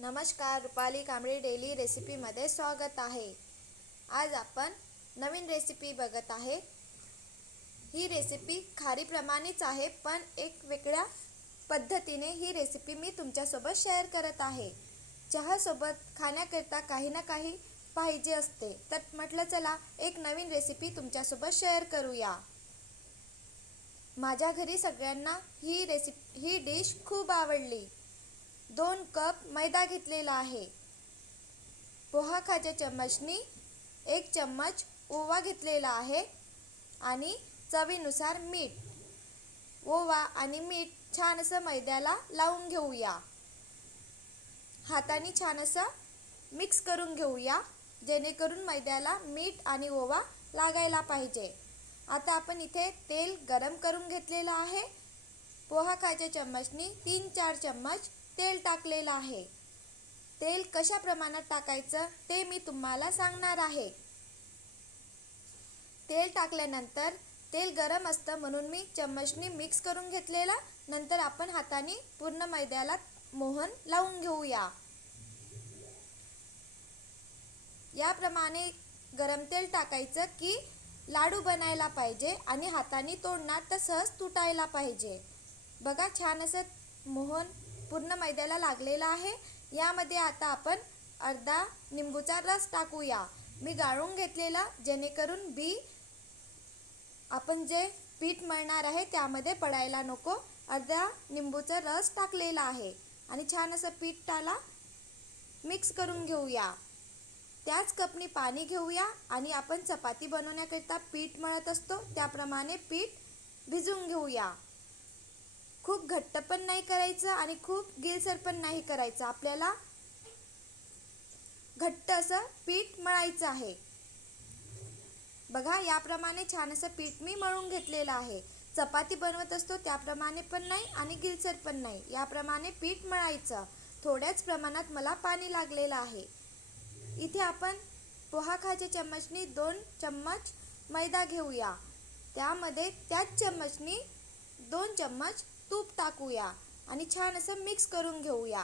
नमस्कार, रुपाली कांबळे डेली रेसिपीमध्ये स्वागत आहे। आज आपण नवीन रेसिपी बघत आहे। ही रेसिपी खारीप्रमाणेच आहे, पण एक वेगळ्या पद्धतीने ही रेसिपी मी तुमच्यासोबत शेअर करत आहे। चहासोबत खाण्याकरता काही ना काही पाहिजे असते, तर म्हटलं चला एक नवीन रेसिपी तुमच्यासोबत शेअर करूया। माझ्या घरी सगळ्यांना ही डिश खूप आवडली। 2 कप मैदा घेतलेला आहे। पोहा खाच्या चम्मचनी 1 चम्मच ओवा घेतलेला आहे आणि चवीनुसार मीठ। ओवा आणि मीठ छान असं मैद्याला लावून घेऊया। हाताने छान असं मिक्स करून घेऊया, जेणेकरून मैद्याला मीठ आणि ओवा लागायला पाहिजे। आता आपण इथे तेल गरम करून घेतलेलं आहे। पोहा खाच्या चम्मचनी 3-4 चम्मच तेल टाकलेलं आहे। तेल कशा प्रमाणात टाकायचं ते मी तुम्हाला सांगणार आहे। तेल टाकल्यानंतर तेल गरम असतं म्हणून मी चम्मचनी मिक्स करून घेतलेला। नंतर आपण हाताने पूर्ण मैद्याला मोहन लावून घेऊया। याप्रमाणे गरम तेल टाकायचं की लाडू बनायला पाहिजे आणि हाताने तोडणार तर सहज तुटायला पाहिजे। बघा, छान असं मोहन पूर्ण मैद्याला लागलेला आहे। यामध्ये आता आपण अर्धा निंबूचा रस टाकूया। मी गाळून घेतलेला, जेणेकरून बी आपण जे पीठ मळणार आहे त्यामध्ये पडायला नको। अर्धा निंबूचा रस टाकलेला आहे आणि छान असं पीठाला मिक्स करून घेऊया। त्याच कपनी पाणी घेऊया आणि आपण चपाती बनवण्याकरिता पीठ मळत असतो त्याप्रमाणे पीठ भिजवून घेऊया। खूप घट्ट पण नाही करायचं आणि खूप गिलसर पण नाही करायचं, आपल्याला घट्ट असं पीठ मळायचं आहे। बघा, याप्रमाणे छान असं पीठ मी मळून घेतलेलं आहे। चपाती बनवत असतो त्याप्रमाणे पण नाही आणि गिलसर पण नाही, याप्रमाणे पीठ मळायचं। थोड्याच प्रमाणात मला पाणी लागलेलं आहे। इथे आपण पोहा खाच्या चम्मचनी 2 चम्मच मैदा घेऊया। त्यामध्ये त्याच चम्मचनी 2 चम्मच तूप टाकूया आणि छान असं मिक्स करून घेऊया।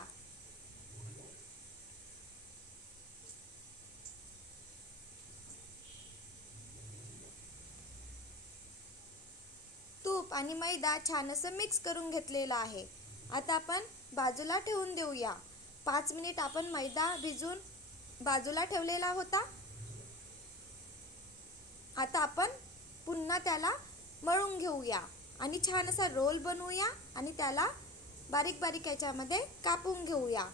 तूप आणि मैदा छान असं मिक्स करून घेतलेलं आहे। आता आपण बाजूला ठेवून देऊया। 5 मिनिट आपण मैदा भिजून बाजूला ठेवलेला होता। आता आपण पुन्हा त्याला मळून घेऊया आणि छान असा रोल बनवूया आणि त्याला बारीक बारीक याच्यामध्ये कापून घेऊया।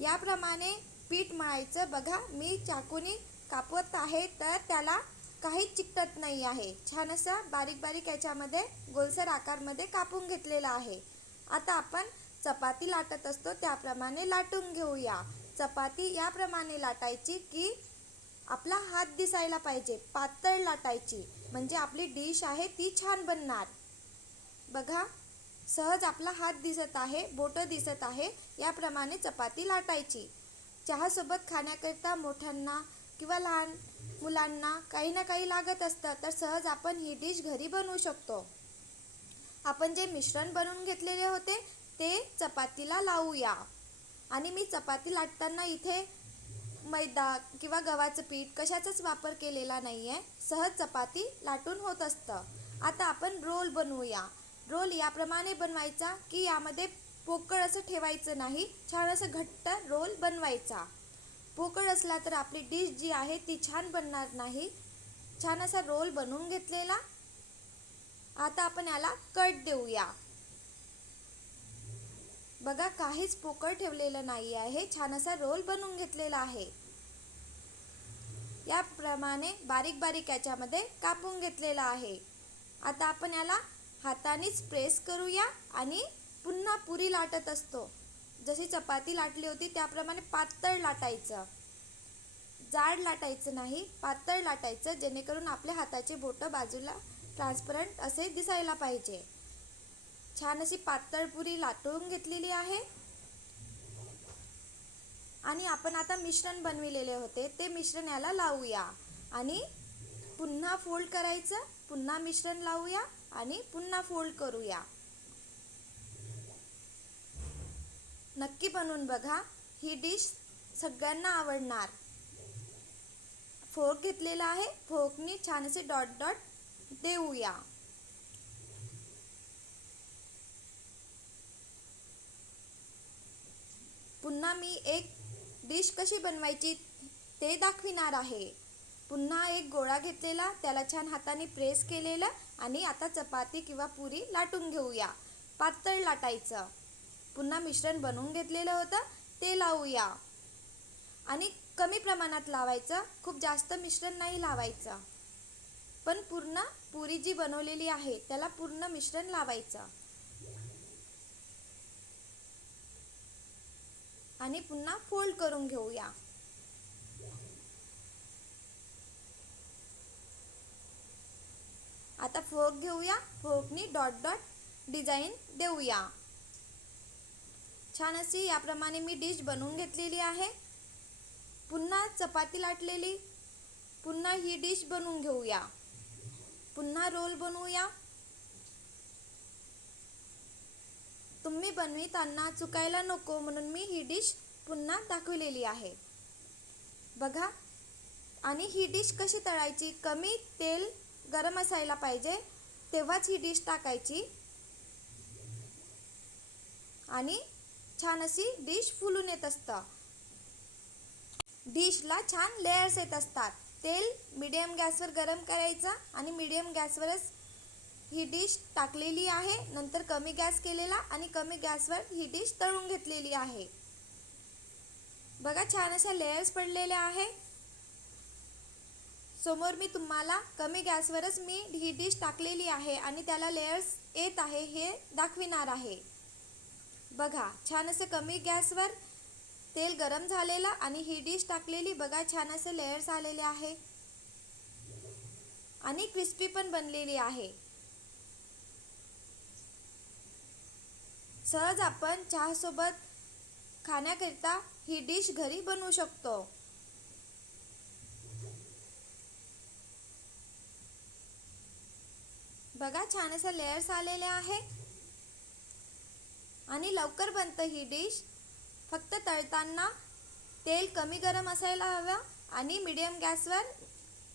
याप्रमाणे पीठ मळायचं। बघा, मी चाकूने कापत आहे तर त्याला काहीच चिकटत नाही आहे। छान असा बारीक बारीक याच्यामध्ये गोलसर आकारमध्ये कापून घेतलेला आहे। आता आपण चपाती लाटत असतो त्याप्रमाणे लाटून घेऊया। चपाती याप्रमाणे लाटायची की आपला हात दिसायला पाहिजे, पातळ लाटायची, म्हणजे आपली डिश आहे ती छान बनणार। बघा, सहज आपला हात दिसत आहे, बोटं दिसत आहे, याप्रमाणे चपाती लाटायची। चहासोबत खाण्याकरता मोठ्यांना किंवा लहान मुलांना काही ना काही लागत असतं, तर सहज आपण ही डिश घरी बनवू शकतो। आपण जे मिश्रण बनवून घेतलेले होते ते चपातीला लावूया आणि मी चपाती लाटताना इथे मैदा किंवा गव्हाचं पीठ कशाचाच वापर केलेला नाही आहे, सहज चपाती लाटून होत असतं। आता आपण रोल बनवूया। रोल याप्रमाणे बनवायचा की यामध्ये पोकळ असं ठेवायचं नाही, छान असं घट्ट रोल बनवायचा। पोकळ असला तर आपली डिश जी आहे ती छान बनणार नाही। छान असा रोल बनवून घेतलेला। आता आपण याला कट देऊया। बघा, काहीच पोकळ ठेवलेलं नाही आहे, छान असा रोल बनवून घेतलेला आहे। याप्रमाणे बारीक बारीक याच्यामध्ये कापून घेतलेला आहे। आता आपण याला हातानेच प्रेस करूया आणि पुन्हा पुरी लाटत असतो जशी चपाती लाटली होती त्याप्रमाणे पातळ लाटायचं, जाड लाटायचं नाही, पातळ लाटायचं, जेणेकरून आपल्या हाताचे बोटं बाजूला ट्रान्सपरंट असे दिसायला पाहिजे। छान अशी पातळ पुरी लाटून घेतलेली आहे आणि आपण आता मिश्रण बनविलेले होते ते मिश्रण याला लावूया आणि पुन्हा फोल्ड करायचं, पुन्हा मिश्रण लावूया आणि पुन्हा फोल्ड करूया। नक्की बनवून बघा, ही डिश सगळ्यांना आवडणार. फोर्क घेतलेला आहे, फोर्कनी छान असे डॉट डॉट देऊया. पुन्हा मी एक डिश कशी बनवायची ते दाखविणार आहे. पुन्हा एक गोळा घेतलेला, त्याला छान हाताने प्रेस केलेलं आणि आता चपाती किंवा पुरी लाटून घेऊया. पातळ लाटायचं. पुन्हा मिश्रण बनवून घेतलेलं होतं ते लावूया आणि कमी प्रमाणात लावायचं, खूप जास्त मिश्रण नाही लावायचं. पण पूर्ण पुरी जी बनवलेली आहे त्याला पूर्ण मिश्रण लावायचं आणि पुन्हा फोल्ड करून घेऊया. आता फोर्क घेऊया, फोर्कनी डॉट डॉट डिझाईन देऊया. छान अशी याप्रमाणे मी डिश बनवून घेतलेली आहे. पुन्हा चपाती लाटलेली, पुन्हा ही डिश बनवून घेऊया. पुन्हा रोल बनवूया. तुम्ही बनविताना चुकायला नको म्हणून मी ही डिश पुन्हा दाखवलेली आहे. बघा, आणि ही डिश कशी तळायची, कमी तेल गरम असायला पाहिजे तेव्हाच ही डिश टाकायची आणि छान अशी डिश फुलून येत असतं. डिशला छान लेयर्स येत असतात. तेल मीडियम गॅसवर गरम करायचं आणि मीडियम गॅसवरच ही डिश टाकलेली आहे. नंतर कमी गॅस केलेला आणि कमी गॅसवर ही डिश तळून घेतलेली आहे. बघा, छान अशा लेयर्स पडलेल्या आहे. समोर मी तुम्हाला कमी गॅसवरच मी ही डिश टाकलेली आहे आणि त्याला लेयर्स येत आहे हे दाखविणार आहे. बघा, छान असं कमी गॅसवर तेल गरम झालेलं आणि ही डिश टाकलेली. बघा, छान असे लेयर्स आलेले आहे आणि क्रिस्पी पण बनलेली आहे. सहज आपण चहासोबत खाण्याकरिता ही डिश घरी बनवू शकतो. बघा, छान असे लेयर्स आलेले आहे आणि लवकर बनतं ही डिश. फक्त तळताना तेल कमी गरम असायला हवं आणि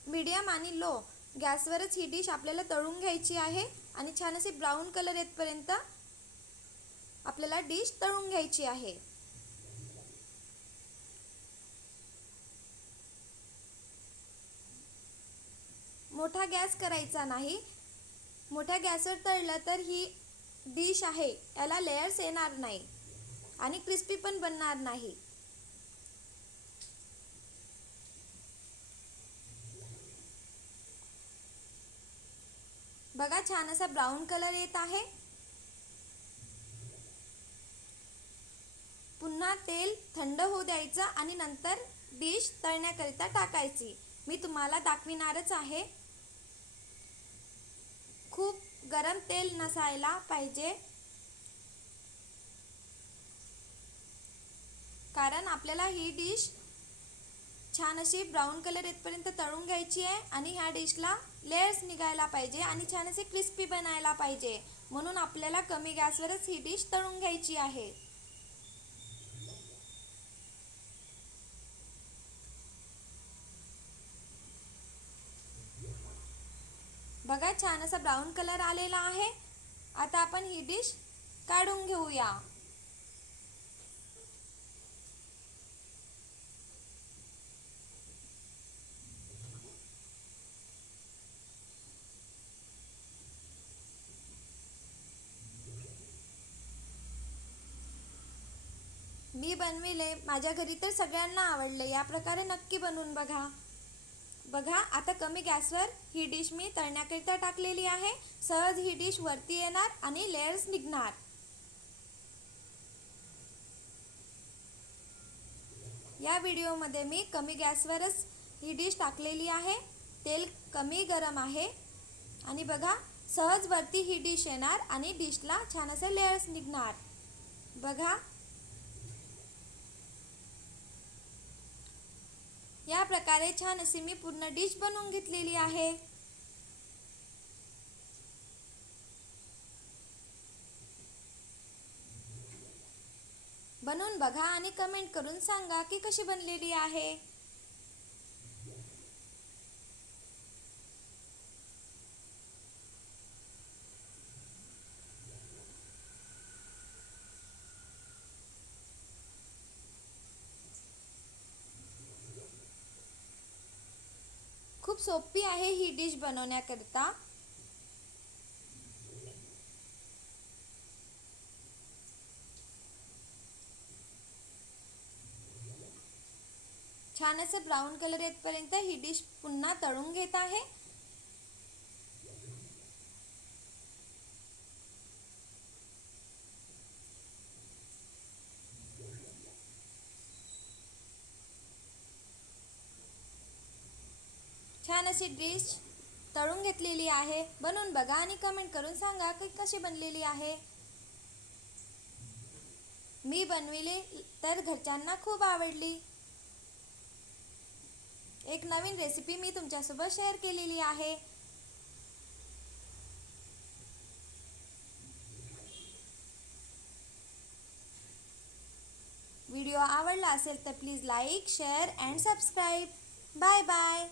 मीडियम आणि लो गॅसवरच ही डिश आपल्याला तळून घ्यायची आहे आणि छान असे ब्राऊन कलर येतपर्यंत आपल्याला डिश तळून घ्यायची आहे. मोठा गॅस करायचा नाही. मोठ्या गॅसवर तळलं तर ही डिश आहे याला लेयर्स येणार नाही आणि क्रिस्पी पण बनणार नाही. बघा, छान असा ब्राऊन कलर येत आहे. पुन्हा तेल थंड होऊ द्यायचं आणि नंतर डिश तळण्याकरिता टाकायची. मी तुम्हाला दाखविणारच आहे. खूप गरम तेल नसायला पाहिजे, कारण आपल्याला ही डिश छान अशी ब्राऊन कलर येतपर्यंत तळून घ्यायची आहे आणि ह्या डिशला लेयर्स निघायला पाहिजे आणि छान असे क्रिस्पी बनायला पाहिजे. म्हणून आपल्याला कमी गॅसवरच ही डिश तळून घ्यायची आहे. बघा, छान असा ब्राऊन कलर आलेला आहे. आता आपण ही डिश काढून घेऊया. मी बनविले, माझ्या घरी तर सगळ्यांना आवडले. या प्रकारे नक्की बनवून बघा. बघा, आता कमी गॅसवर ही डिश मी तळण्याकरिता टाकलेली आहे. सहज ही डिश वरती येणार आणि लेयर्स निघणार. या व्हिडिओमध्ये मी कमी गॅसवरच ही डिश टाकलेली आहे. तेल कमी गरम आहे आणि बघा, सहज वरती ही डिश येणार आणि डिशला छान असे लेयर्स निघणार. बघा, या प्रकारे छान अशी मी पूर्ण डिश बनवून घेतलेली आहे. बनवून बघा आणि कमेंट करून सांगा की कशी बनलेली आहे। खूप सोपी आहे ही डिश बनवण्याकरता। छान असं ब्राऊन कलर येतपर्यंत ही डिश पुन्हा तळून घेत आहे। छान अशी डिश तळून घेतलेली आहे। बनवून बघा आणि कमेंट करून सांगा की कशी बनलेली आहे। मी बनविली तर घरच्यांना खूप आवडली। एक नवीन रेसिपी मी तुमच्यासोबत शेअर केलेली आहे। व्हिडिओ आवडला असेल तर please like, share and subscribe. Bye bye.